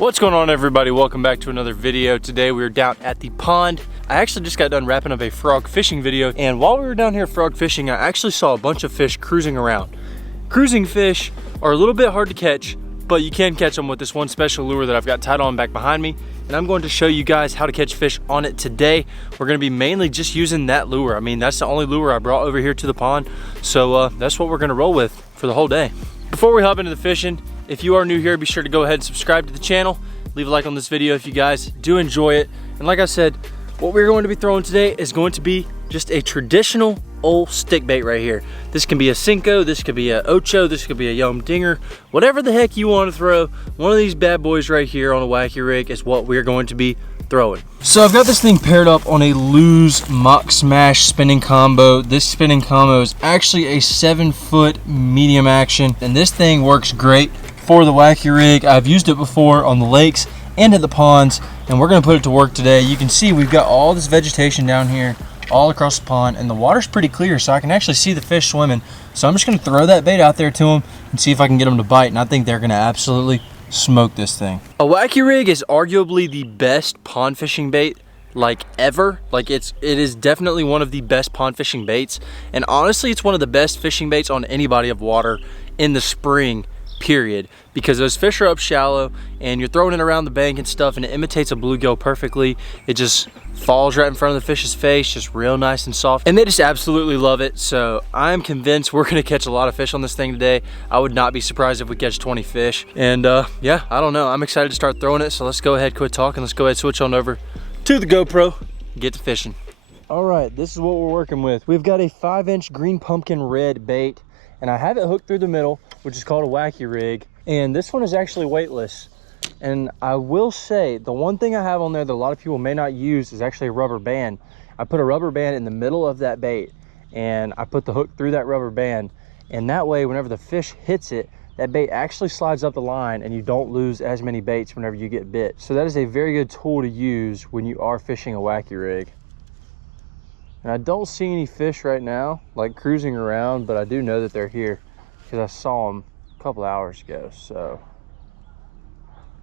What's going on, everybody? Welcome back to another video. Today we are down at the pond. I actually just got done wrapping up a frog fishing video, and while we were down here frog fishing, I actually saw a bunch of fish cruising around. Cruising fish are a little bit hard to catch, but you can catch them with this one special lure that I've got tied on back behind me, and I'm going to show you guys how to catch fish on it today. We're going to be mainly just using that lure. I mean, that's the only lure I brought over here to the pond, so that's what we're going to roll with for the whole day. Before we hop into the fishing, if you are new here, be sure to go ahead and subscribe to the channel. Leave a like on this video if you guys do enjoy it. And like I said, what we're going to be throwing today is going to be just a traditional old stick bait right here. This can be a Cinco, this could be a Ocho, this could be a Yum Dinger, whatever the heck you want to throw. One of these bad boys right here on a wacky rig is what we're going to be throwing. So I've got this thing paired up on a Lose Mock Smash spinning combo. This spinning combo is actually a 7-foot medium action, and this thing works great for the wacky rig. I've used it before on the lakes and at the ponds, and we're going to put it to work today. You can see we've got all this vegetation down here all across the pond, and the water's pretty clear, so I can actually see the fish swimming. So I'm just going to throw that bait out there to them and see if I can get them to bite, and I think they're going to absolutely smoke this thing. A wacky rig is arguably the best pond fishing bait like ever. Like it is definitely one of the best pond fishing baits, and honestly it's one of the best fishing baits on any body of water in the spring, period, because those fish are up shallow and you're throwing it around the bank and stuff, and it imitates a bluegill perfectly. It just falls right in front of the fish's face, just real nice and soft, and they just absolutely love it. So I'm convinced we're gonna catch a lot of fish on this thing today. I would not be surprised if we catch 20 fish. And yeah, I don't know, I'm excited to start throwing it. So let's go ahead, quit talking, let's go ahead, switch on over to the GoPro, get to fishing. All right, this is what we're working with. We've got a 5-inch green pumpkin red bait, and I have it hooked through the middle, which is called a wacky rig, and this one is actually weightless. And I will say, the one thing I have on there that a lot of people may not use is actually a rubber band. I put a rubber band in the middle of that bait, and I put the hook through that rubber band, and that way whenever the fish hits it, that bait actually slides up the line and you don't lose as many baits whenever you get bit. So that is a very good tool to use when you are fishing a wacky rig. And I don't see any fish right now, like cruising around, but I do know that they're here because I saw them a couple hours ago. So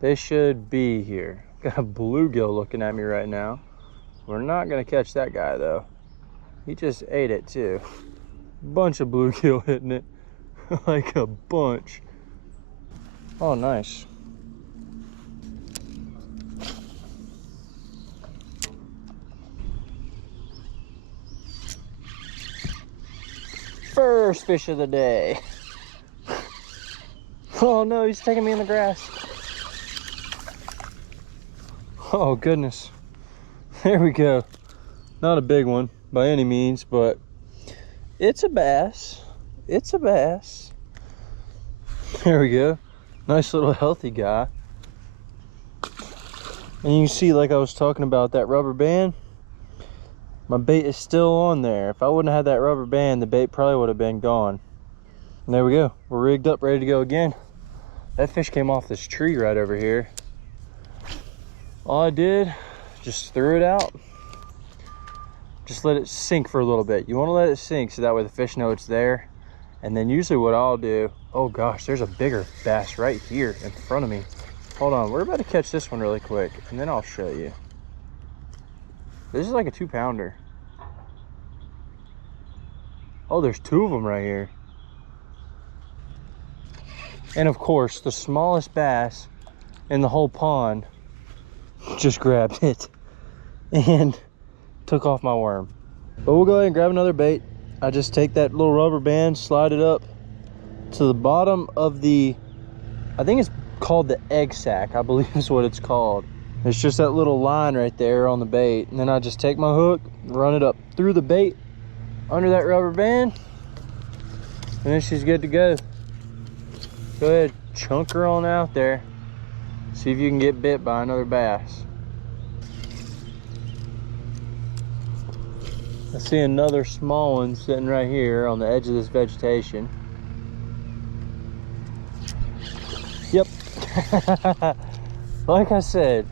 they should be here. Got a bluegill looking at me right now. We're not gonna catch that guy though. He just ate it too. Bunch of bluegill hitting it, like a bunch. Oh, nice. First fish of the day. Oh no, he's taking me in the grass. Oh goodness. There we go. Not a big one by any means, but it's a bass. It's a bass. There we go. Nice little healthy guy. And you can see, like I was talking about, that rubber band, my bait is still on there. If I wouldn't have had that rubber band, the bait probably would have been gone. And there we go. We're rigged up, ready to go again. That fish came off this tree right over here. All I did, just threw it out. Just let it sink for a little bit. You want to let it sink so that way the fish know it's there. And then usually what I'll do, oh gosh, there's a bigger bass right here in front of me. Hold on, we're about to catch this one really quick, and then I'll show you. This is like a 2-pounder. Oh, there's 2 of them right here. And of course, the smallest bass in the whole pond just grabbed it and took off my worm. But we'll go ahead and grab another bait. I just take that little rubber band, slide it up to the bottom of the, I think it's called the egg sack, I believe is what it's called. It's just that little line right there on the bait, and then I just take my hook, run it up through the bait under that rubber band, and then she's good to go. Go ahead, chunk her on out there, see if you can get bit by another bass. I see another small one sitting right here on the edge of this vegetation. Yep. Like I said,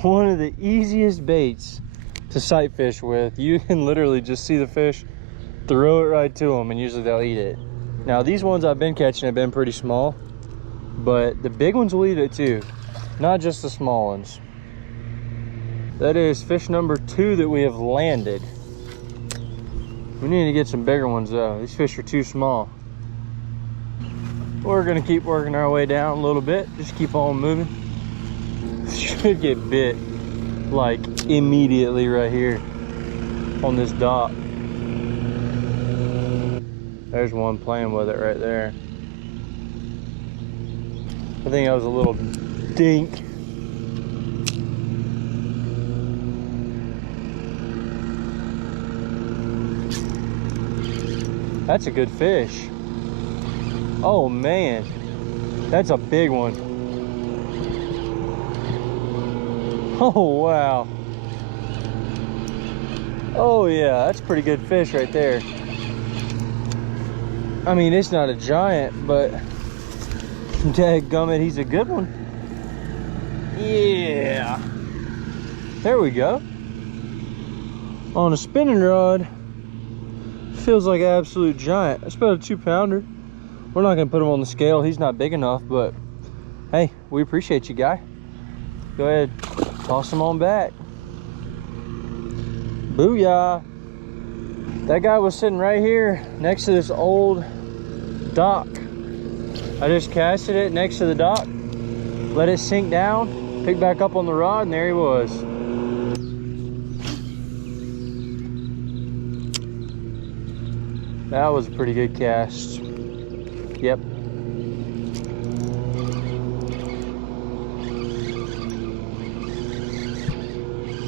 one of the easiest baits to sight fish with. You can literally just see the fish, throw it right to them, and usually they'll eat it. Now these ones I've been catching have been pretty small, but the big ones will eat it too. not just the small ones. That is fish number 2 that we have landed. We need to get some bigger ones though. These fish are too small. We're gonna keep working our way down a little bit. Just keep on moving. Should get bit like immediately right here on this dock. There's one playing with it right there. I think that was a little dink. That's a good fish. Oh man, that's a big one. Oh wow. Oh yeah, that's a pretty good fish right there. I mean, it's not a giant, but dadgummit, he's a good one. Yeah. There we go. On a spinning rod. Feels like an absolute giant. That's about a 2-pounder. We're not gonna put him on the scale. He's not big enough, but hey, we appreciate you, guy. Go ahead, toss him on back. Booyah. That guy was sitting right here next to this old dock. I just casted it next to the dock, let it sink down, picked back up on the rod, and there he was. That was a pretty good cast. Yep.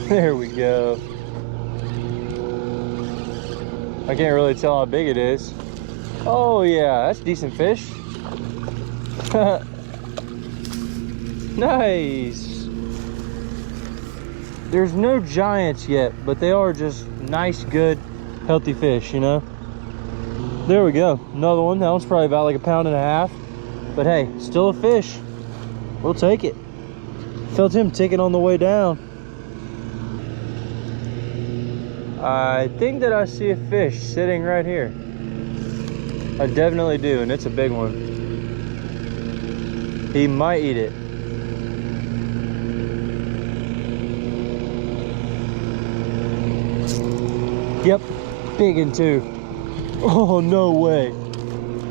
There we go. I can't really tell how big it is. Oh yeah, that's a decent fish. Nice. There's no giants yet, but they are just nice, good, healthy fish, you know? There we go. Another one. That one's probably about like 1.5 pounds. But hey, still a fish. We'll take it. Felt him ticking on the way down. I think that I see a fish sitting right here. I definitely do, and it's a big one. He might eat it. Yep, big one too. Oh, no way.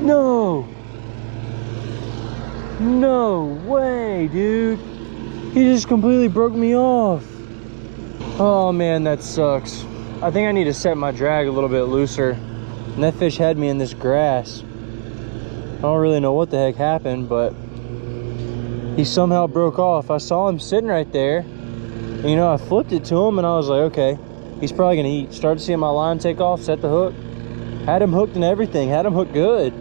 No. No way, dude. He just completely broke me off. Oh man, that sucks. I think I need to set my drag a little bit looser. And that fish had me in this grass. I don't really know what the heck happened, but he somehow broke off. I saw him sitting right there. And, you know, I flipped it to him and I was like, okay, he's probably gonna eat. Started seeing my line take off, set the hook. Had him hooked and everything, had him hooked good.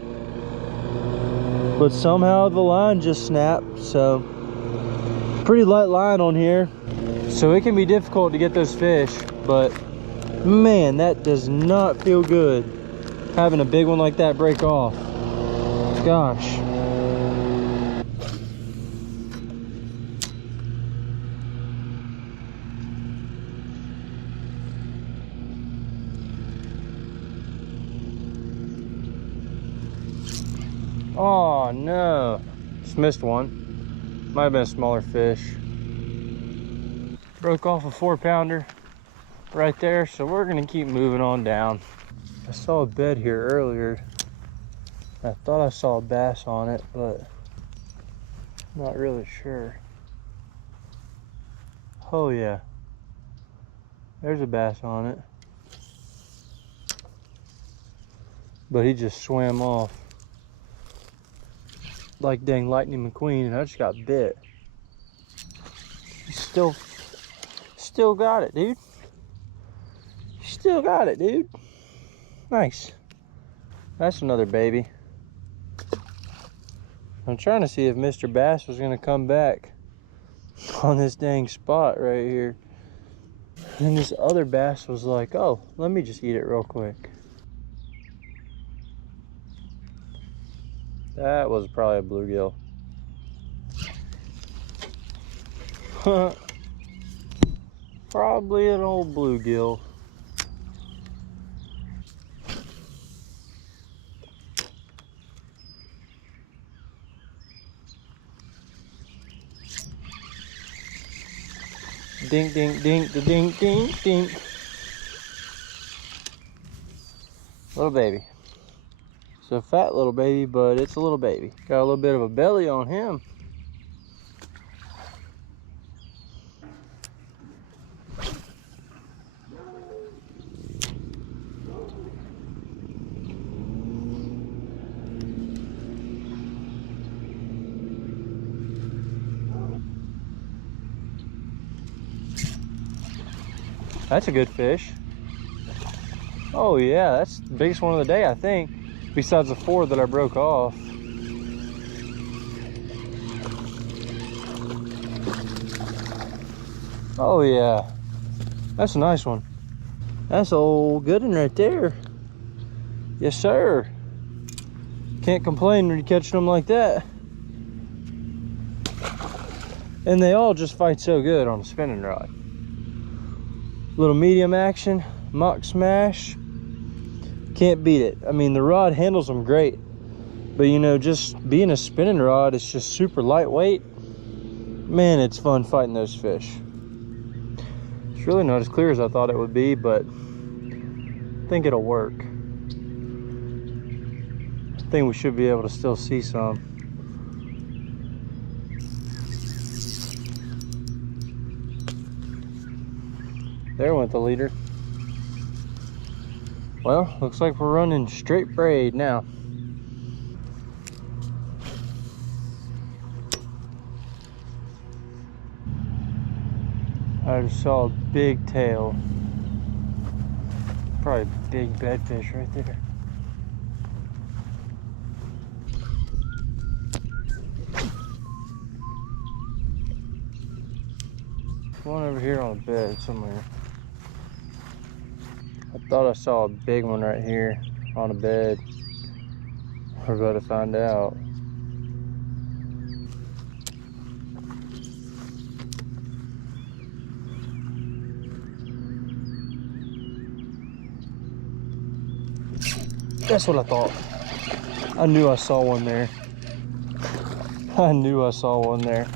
But somehow the line just snapped, so. Pretty light line on here. So it can be difficult to get those fish, but man, that does not feel good. Having a big one like that break off. Gosh. Oh no, just missed one. Might have been a smaller fish. Broke off a 4-pounder right there, so we're gonna keep moving on down. I saw a bed here earlier. I thought I saw a bass on it, but I'm not really sure. Oh yeah, there's a bass on it. But he just swam off. Like dang Lightning McQueen, and I just got bit. He still got it, dude. Still got it, dude. Nice. That's another baby. I'm trying to see if Mr. Bass was gonna come back on this dang spot right here. And this other bass was like, oh, let me just eat it real quick. That was probably a bluegill. Probably an old bluegill. Dink, dink, dink, the dink, dink, dink. Little baby. It's a fat little baby, but it's a little baby. Got a little bit of a belly on him. That's a good fish. Oh yeah, that's the biggest one of the day, I think. Besides the 4 that I broke off. Oh yeah, that's a nice one. That's old good one right there. Yes sir. Can't complain when you're catching them like that. And they all just fight so good on a spinning rod. Little medium action, mock smash. Can't beat it. I mean, the rod handles them great, but you know, just being a spinning rod, it's just super lightweight. Man, it's fun fighting those fish. It's really not as clear as I thought it would be, but I think it'll work. I think we should be able to still see some. There went the leader. Well, looks like we're running straight braid now. I just saw a big tail. Probably a big bedfish right there. One over here on the bed somewhere. I thought I saw a big one right here on a bed. We're about to find out. That's what I thought. I knew I saw one there. I knew I saw one there.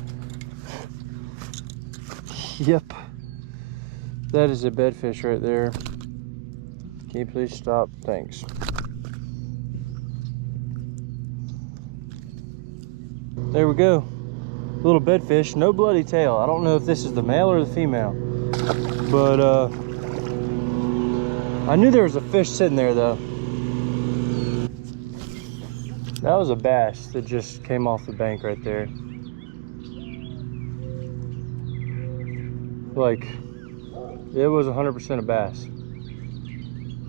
Yep. That is a bedfish right there. Can you please stop? Thanks. There we go. Little bedfish, no bloody tail. I don't know if this is the male or the female. But I knew there was a fish sitting there though. That was a bass that just came off the bank right there. Like, it was 100% a bass.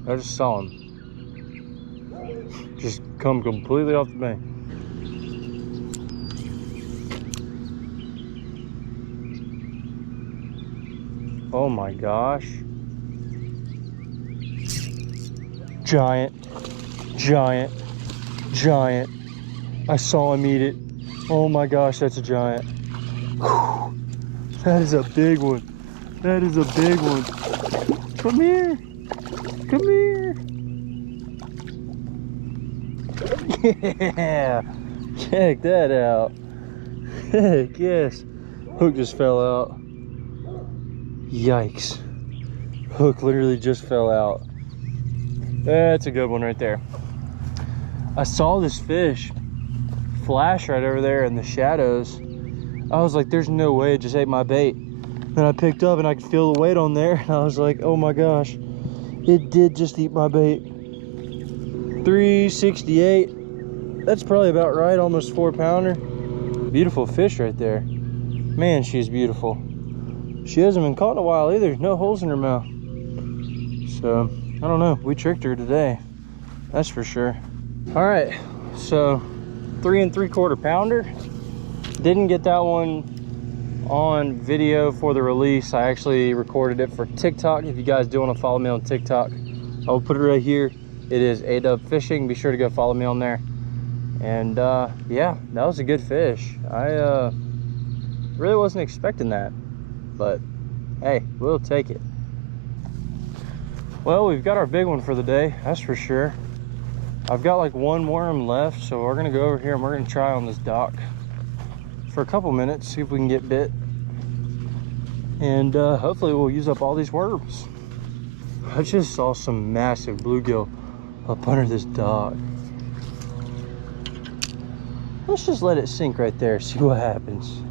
I just saw him. Just come completely off the bank. Oh my gosh. Giant, giant, giant. I saw him eat it. Oh my gosh, that's a giant. Whew. That is a big one. That is a big one. Come here. Come here. Yeah. Check that out. Heck yes. Hook just fell out. Yikes. Hook literally just fell out. That's a good one right there. I saw this fish flash right over there in the shadows. I was like, there's no way it just ate my bait. Then I picked up and I could feel the weight on there. And I was like, oh my gosh, it did just eat my bait. 368. That's probably about right, almost 4-pounder. Beautiful fish right there. Man, she's beautiful. She hasn't been caught in a while either. No holes in her mouth. So, I don't know. We tricked her today. That's for sure. All right, so 3 3/4 pounder. Didn't get that one on video for the release. I actually recorded it for TikTok. If you guys do want to follow me on TikTok, I will put it right here. It is ADUB Fishing. Be sure to go follow me on there. And yeah, that was a good fish. I really wasn't expecting that, but hey, we'll take it. Well, we've got our big one for the day, that's for sure. I've got like one worm left, so we're gonna go over here and we're gonna try on this dock for a couple minutes, see if we can get bit. and hopefully we'll use up all these worms. I just saw some massive bluegill up under this dock. Let's just let it sink right there, see what happens.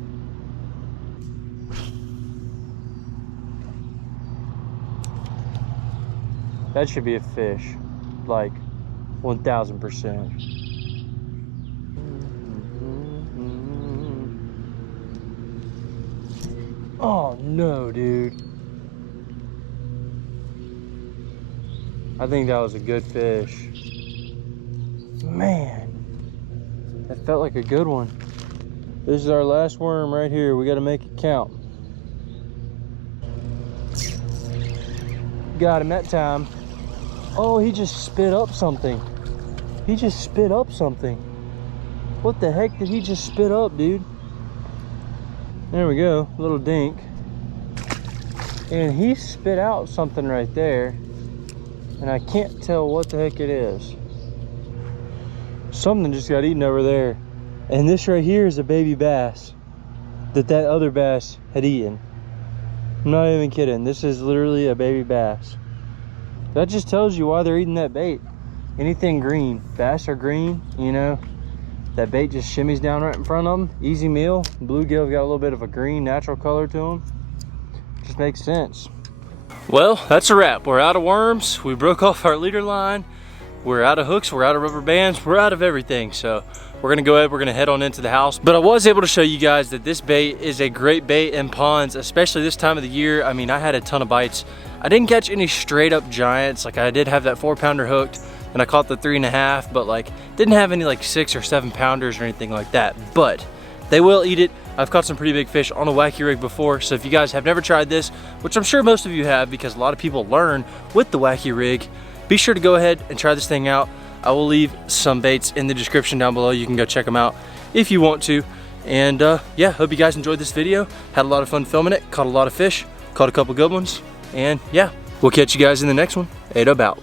That should be a fish, like 1000%. Oh no, dude. I think that was a good fish. Man, that felt like a good one. This is our last worm right here. We got to make it count. Got him that time. Oh, he just spit up something. He just spit up something. What the heck did he just spit up, dude? There we go, little dink. And he spit out something right there. And I can't tell what the heck it is. Something just got eaten over there. And this right here is a baby bass that other bass had eaten. I'm not even kidding. This is literally a baby bass. That just tells you why they're eating that bait. Anything green. Bass are green, you know. That bait just shimmies down right in front of them. Easy meal. Bluegill's got a little bit of a green natural color to them. Just makes sense. Well, that's a wrap. We're out of worms. We broke off our leader line. We're out of hooks. We're out of rubber bands. We're out of everything. So we're gonna go ahead. We're gonna head on into the house. But I was able to show you guys that this bait is a great bait in ponds, especially this time of the year. I mean, I had a ton of bites. I didn't catch any straight up giants. Like I did have that 4-pounder hooked, and I caught the 3.5, but like didn't have any like 6 or 7 pounders or anything like that. But they will eat it. I've caught some pretty big fish on a wacky rig before, so if you guys have never tried this, which I'm sure most of you have because a lot of people learn with the wacky rig, be sure to go ahead and try this thing out. I will leave some baits in the description down below. You can go check them out if you want to. And yeah, hope you guys enjoyed this video. Had a lot of fun filming it, caught a lot of fish, caught a couple good ones, and yeah, we'll catch you guys in the next one. ADUB out.